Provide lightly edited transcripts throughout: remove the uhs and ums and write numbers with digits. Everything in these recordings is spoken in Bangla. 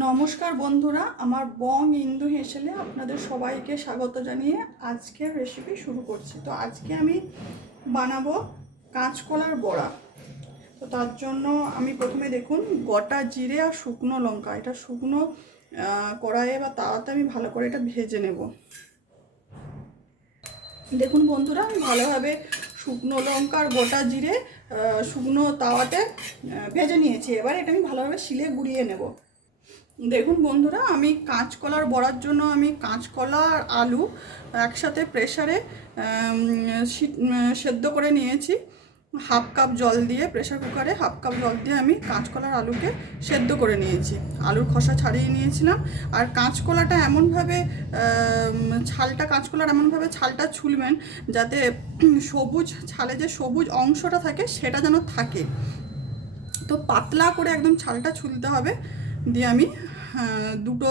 নমস্কার বন্ধুরা, আমার বং ইন্দু হেসেলে আপনাদের সবাইকে স্বাগত জানিয়ে আজকের রেসিপি শুরু করছি। তো আজকে আমি বানাবো কাঁচকলার বড়া। তো তার জন্য আমি প্রথমে দেখুন গোটা জিরে আর শুকনো লঙ্কা, এটা শুকনো কড়াইয়ে বা তাওয়াতে আমি ভালো করে এটা ভেজে নেব। দেখুন বন্ধুরা, আমি ভালোভাবে শুকনো লঙ্কা আর গোটা জিরে শুকনো তাওয়াতে ভেজে নিয়েছি। এবার এটা আমি ভালোভাবে শিলে গুঁড়িয়ে নেব। দেখুন বন্ধুরা, আমি কাঁচকলার বড়ার জন্য আমি কাঁচকলা আর আলু একসাথে প্রেসারে সেদ্ধ করে নিয়েছি। হাফ কাপ জল দিয়ে, প্রেসার কুকারে হাফ কাপ জল দিয়ে আমি কাঁচকলার আলুকে সেদ্ধ করে নিয়েছি। আলুর খোসা ছাড়িয়ে নিয়েছিলাম। আর কাঁচকলাটা এমনভাবে কাঁচকলার এমনভাবে ছালটা ছুলবেন যাতে সবুজ ছালে যে সবুজ অংশটা থাকে সেটা যেন থাকে। তো পাতলা করে একদম ছালটা ছুলতে হবে। দিয়ে আমি দুটো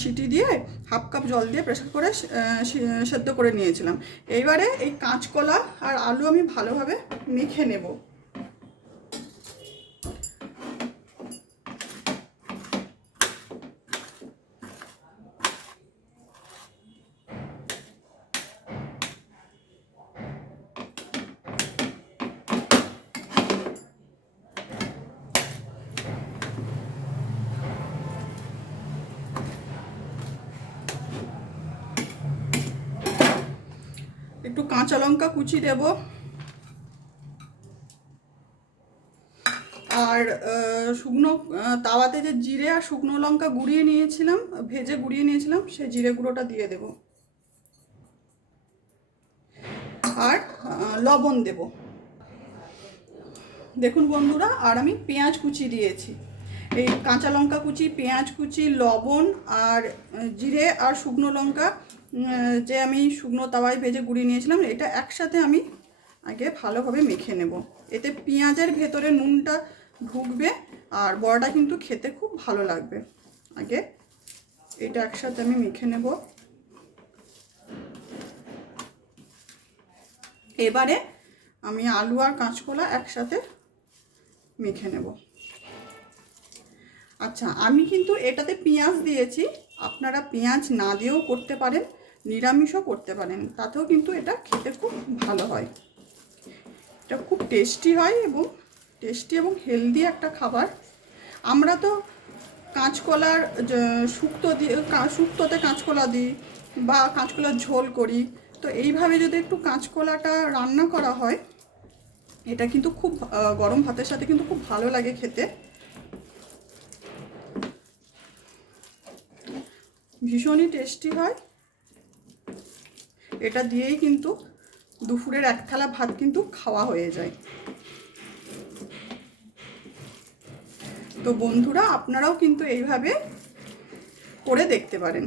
সিটি দিয়ে হাফ কাপ জল দিয়ে প্রেসার করে সেদ্ধ করে নিয়েছিলাম। এইবারে এই কাঁচকলা আর আলু আমি ভালোভাবে মেখে নেব। একটু কাঁচা লঙ্কা কুচি দেব, আর শুকনো তাওয়াতে যে জিরে আর শুকনো লঙ্কা গুঁড়িয়ে নিয়েছিলাম, ভেজে গুঁড়িয়ে নিয়েছিলাম, সেই জিরে গুঁড়োটা দিয়ে দেব। আর লবণ দেব। দেখুন বন্ধুরা, আর আমি পেঁয়াজ কুচি দিয়েছি। এই কাঁচা লঙ্কা কুচি, পেঁয়াজ কুচি, লবণ আর জিরে আর শুকনো লঙ্কা যে আমি শুকনো তাওয়ায় ভেজে গুঁড়িয়ে নিয়েছিলাম, এটা একসাথে আমি আগে ভালোভাবে মেখে নেব। এতে পেঁয়াজের ভেতরে নুনটা ঢুকবে আর বড়াটা কিন্তু খেতে খুব ভালো লাগবে। আগে এটা একসাথে আমি মেখে নেব। এবারে আমি আলু আর কাঁচকলা একসাথে মেখে নেব। আচ্ছা, আমি কিন্তু এটাতে পেঁয়াজ দিয়েছি, আপনারা পেঁয়াজ না দিয়েও করতে পারেন, নিরামিষও করতে পারেন, তাতেও কিন্তু এটা খেতে খুব ভালো হয়। এটা খুব টেস্টি হয় এবং হেলদি একটা খাবার। আমরা তো কাঁচকলার শুক্তোতে কাঁচকলা দিই বা কাঁচকলার ঝোল করি। তো এইভাবে যদি একটু কাঁচকলাটা রান্না করা হয়, এটা কিন্তু খুব গরম ভাতের সাথে কিন্তু খুব ভালো লাগে খেতে, ভীষণই টেস্টি হয়। এটা দিয়েই কিন্তু দুপুরের এক থালা ভাত কিন্তু খাওয়া হয়ে যায়। তো বন্ধুরা, আপনারাও কিন্তু এইভাবে করে দেখতে পারেন।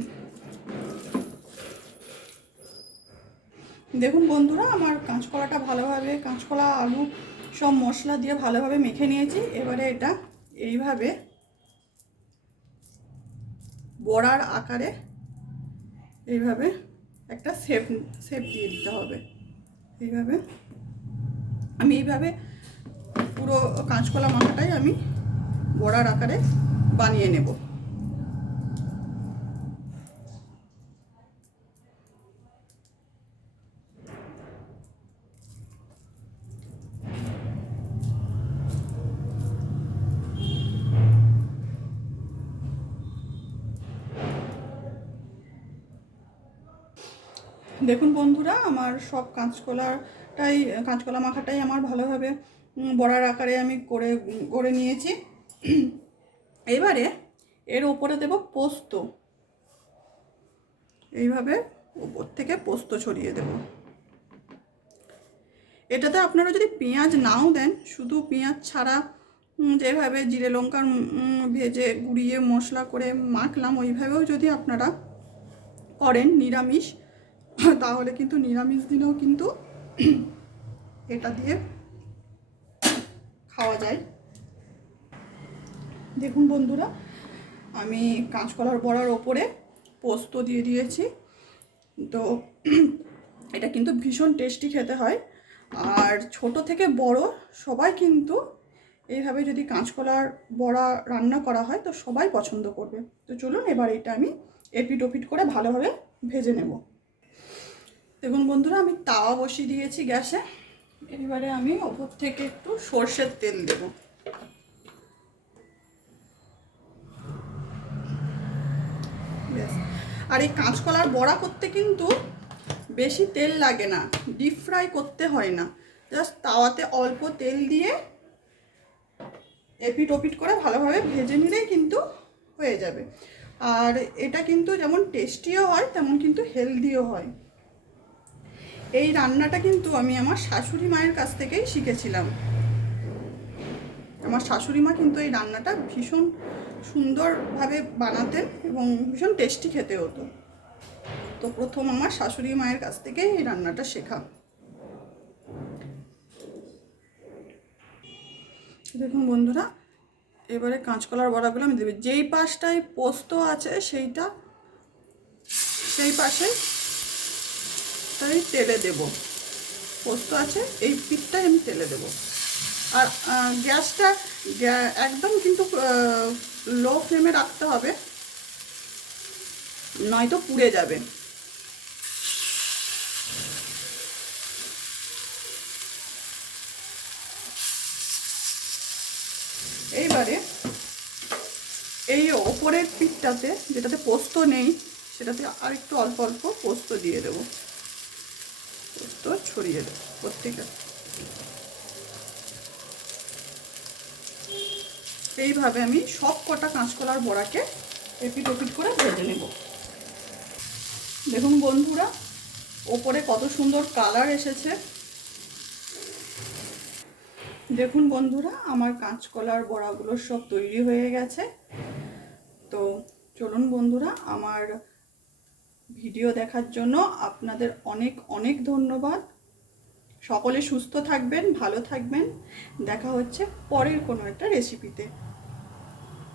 দেখুন বন্ধুরা, আমার কাঁচকলা আলু সব মশলা দিয়ে ভালোভাবে মেখে নিয়েছি। এবারে এটা এইভাবে বড়ার আকারে এইভাবে একটা শেপ দিয়ে দিতে হবে। এইভাবে পুরো কাঁচকলা মাখাটাই আমি বড়ার আকারে বানিয়ে নেব। দেখুন বন্ধুরা, আমার সব কাঁচকলা মাখাটাই আমার ভালোভাবে বড়ার আকারে আমি করে নিয়েছি। এবারে এর ওপরে দেব পোস্ত। এইভাবে উপর থেকে পোস্ত ছড়িয়ে দেব। এটাতে আপনারা যদি পেঁয়াজ নাও দেন, শুধু পেঁয়াজ ছাড়া যেভাবে জিরে লঙ্কা ভেজে গুঁড়িয়ে মশলা করে মাখলাম, ওইভাবেও যদি আপনারা করেন নিরামিষ, তাহলে কিন্তু নিরামিষ দিনেও কিন্তু এটা দিয়ে খাওয়া যায়। দেখুন বন্ধুরা, আমি কাঁচকলার বড়ার ওপরে পোস্ত দিয়ে দিয়েছি। তো এটা কিন্তু ভীষণ টেস্টি খেতে হয়। আর ছোট থেকে বড় সবাই কিন্তু এইভাবে যদি কাঁচকলার বড়া রান্না করা হয় তো সবাই পছন্দ করবে। তো চলুন এবার এটা আমি এপিট ওপিট করে ভালোভাবে ভেজে নেব। দেখুন বন্ধুরা, আমি তাওয়া বসিয়ে দিয়েছি গ্যাসে। এবারে আমি ওপর থেকে একটু সর্ষের তেল দেব। আর এই কাঁচকলার বড়া করতে কিন্তু বেশি তেল লাগে না, ডিপ ফ্রাই করতে হয় না, জাস্ট তাওয়াতে অল্প তেল দিয়ে এপিট ওপিট করে ভালোভাবে ভেজে নিলেই কিন্তু হয়ে যাবে। আর এটা কিন্তু যেমন টেস্টিও হয় তেমন কিন্তু হেলদিও হয়। এই রান্নাটা কিন্তু আমি আমার শাশুড়ি মায়ের কাছ থেকেই শিখেছিলাম। আমার শাশুড়ি মা কিন্তু এই রান্নাটা ভীষণ সুন্দরভাবে বানাতেন এবং ভীষণ টেস্টি খেতে হতো। তো প্রথম আমার শাশুড়ি মায়ের কাছ থেকেই এই রান্নাটা শেখা। দেখুন বন্ধুরা, এবারে কাঁচকলার বড়াগুলো আমি দেব। যেই পাশটায় পোস্ত আছে সেই পাশে তাই তেলে দেব। পোস্ত আছে এই পিঠটাই আমি তেলে দেব। আর গ্যাসটা একদম কিন্তু লো ফ্লেমে রাখতে হবে, নয়তো পুড়ে যাবে। এইবারে এই ওপরের পিঠটাতে, যেটাতে পোস্ত নেই, সেটাতে আর একটু অল্প অল্প পোস্ত দিয়ে দেবো। পোস্ত ছড়িয়ে দেবো প্রত্যেকটা। এইভাবে আমি সব কটা কাঁচকলার বড়াকে এপিট ওপিট করে ভেজে নেব। দেখুন বন্ধুরা, ওপরে কত সুন্দর কালার এসেছে। দেখুন বন্ধুরা, আমার কাঁচকলার বড়াগুলো সব তৈরি হয়ে গেছে। তো চলুন বন্ধুরা, আমার ভিডিও দেখার জন্য আপনাদের অনেক অনেক ধন্যবাদ। সকলে সুস্থ থাকবেন, ভালো থাকবেন। দেখা হচ্ছে পরের কোনো একটা রেসিপিতে।